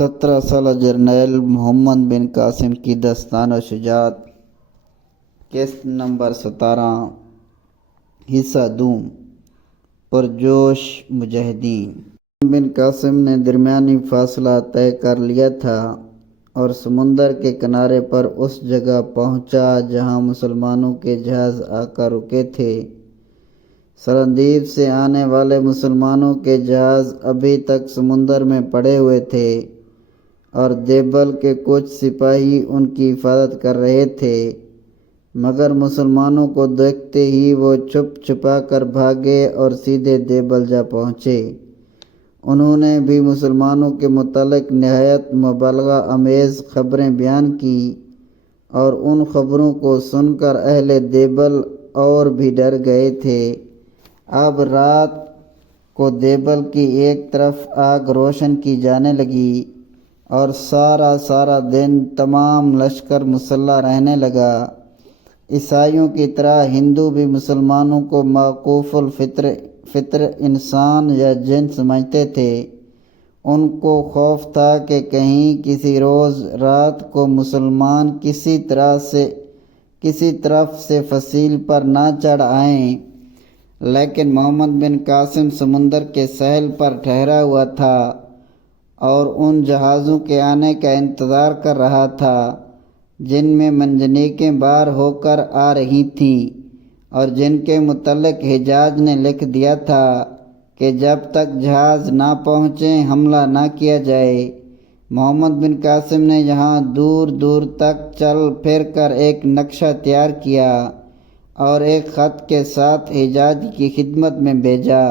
17 سالہ جرنیل محمد بن قاسم کی داستان و شجاعت، قسط نمبر 17، حصہ دوم، پرجوش مجاہدین۔ محمد بن قاسم نے درمیانی فاصلہ طے کر لیا تھا اور سمندر کے کنارے پر اس جگہ پہنچا جہاں مسلمانوں کے جہاز آ کر رکے تھے۔ سرندیپ سے آنے والے مسلمانوں کے جہاز ابھی تک سمندر میں پڑے ہوئے تھے اور دیبل کے کچھ سپاہی ان کی حفاظت کر رہے تھے، مگر مسلمانوں کو دیکھتے ہی وہ چھپ چھپا کر بھاگے اور سیدھے دیبل جا پہنچے۔ انہوں نے بھی مسلمانوں کے متعلق نہایت مبالغہ آمیز خبریں بیان کی اور ان خبروں کو سن کر اہل دیبل اور بھی ڈر گئے تھے۔ اب رات کو دیبل کی ایک طرف آگ روشن کی جانے لگی اور سارا دن تمام لشکر مسلح رہنے لگا۔ عیسائیوں کی طرح ہندو بھی مسلمانوں کو معقوف الفطر انسان یا جن سمجھتے تھے۔ ان کو خوف تھا کہ کہیں کسی روز رات کو مسلمان کسی طرف سے فصیل پر نہ چڑھ آئیں، لیکن محمد بن قاسم سمندر کے ساحل پر ٹھہرا ہوا تھا اور ان جہازوں کے آنے کا انتظار کر رہا تھا جن میں منجنیقیں بار ہو کر آ رہی تھیں اور جن کے متعلق حجاج نے لکھ دیا تھا کہ جب تک جہاز نہ پہنچیں حملہ نہ کیا جائے۔ محمد بن قاسم نے یہاں دور دور تک چل پھر کر ایک نقشہ تیار کیا اور ایک خط کے ساتھ حجاج کی خدمت میں بھیجا۔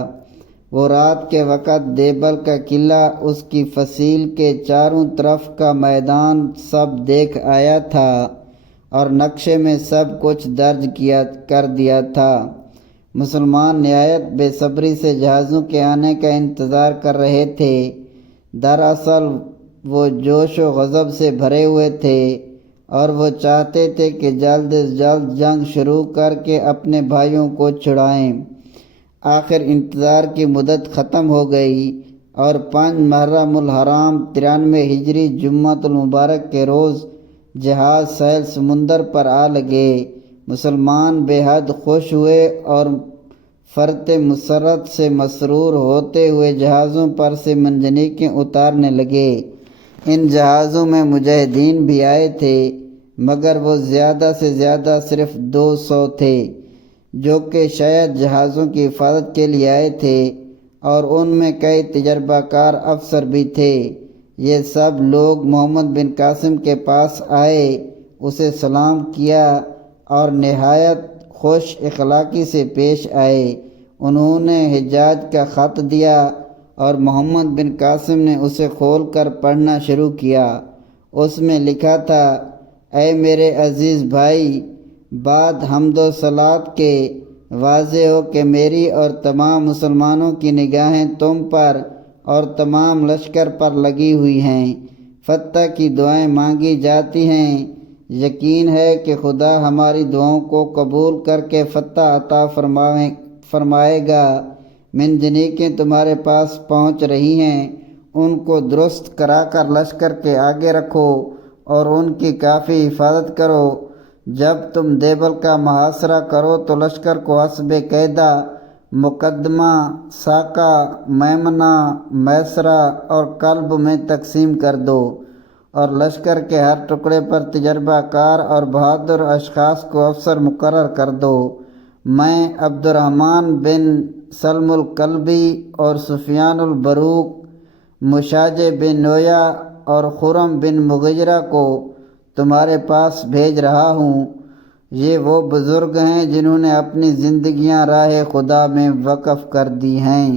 وہ رات کے وقت دیبل کا قلعہ، اس کی فصیل کے چاروں طرف کا میدان سب دیکھ آیا تھا اور نقشے میں سب کچھ درج کر دیا تھا۔ مسلمان نہایت بے صبری سے جہازوں کے آنے کا انتظار کر رہے تھے۔ دراصل وہ جوش و غضب سے بھرے ہوئے تھے اور وہ چاہتے تھے کہ جلد از جلد جنگ شروع کر کے اپنے بھائیوں کو چھڑائیں۔ آخر انتظار کی مدت ختم ہو گئی اور 5 محرم الحرام 93 ہجری جمعۃ المبارک کے روز جہاز ساحل سمندر پر آ لگے۔ مسلمان بے حد خوش ہوئے اور فرط مسرت سے مسرور ہوتے ہوئے جہازوں پر سے منجنیقیں اتارنے لگے۔ ان جہازوں میں مجاہدین بھی آئے تھے، مگر وہ زیادہ سے زیادہ صرف 200 تھے، جو کہ شاید جہازوں کی حفاظت کے لیے آئے تھے، اور ان میں کئی تجربہ کار افسر بھی تھے۔ یہ سب لوگ محمد بن قاسم کے پاس آئے، اسے سلام کیا اور نہایت خوش اخلاقی سے پیش آئے۔ انہوں نے حجاج کا خط دیا اور محمد بن قاسم نے اسے کھول کر پڑھنا شروع کیا۔ اس میں لکھا تھا: اے میرے عزیز بھائی، بعد حمد و صلوات کے واضح ہو کہ میری اور تمام مسلمانوں کی نگاہیں تم پر اور تمام لشکر پر لگی ہوئی ہیں۔ فتح کی دعائیں مانگی جاتی ہیں۔ یقین ہے کہ خدا ہماری دعاؤں کو قبول کر کے فتح عطا فرمائے گا۔ منجنیقیں تمہارے پاس پہنچ رہی ہیں، ان کو درست کرا کر لشکر کے آگے رکھو اور ان کی کافی حفاظت کرو۔ جب تم دیبل کا محاصرہ کرو تو لشکر کو حسب قاعدہ مقدمہ، ساقہ، میمنہ، میسرہ اور قلب میں تقسیم کر دو اور لشکر کے ہر ٹکڑے پر تجربہ کار اور بہادر اشخاص کو افسر مقرر کر دو۔ میں عبد الرحمن بن سلم القلبی اور سفیان البروق، مشاج بن نویہ اور خرم بن مغیرہ کو تمہارے پاس بھیج رہا ہوں۔ یہ وہ بزرگ ہیں جنہوں نے اپنی زندگیاں راہ خدا میں وقف کر دی ہیں۔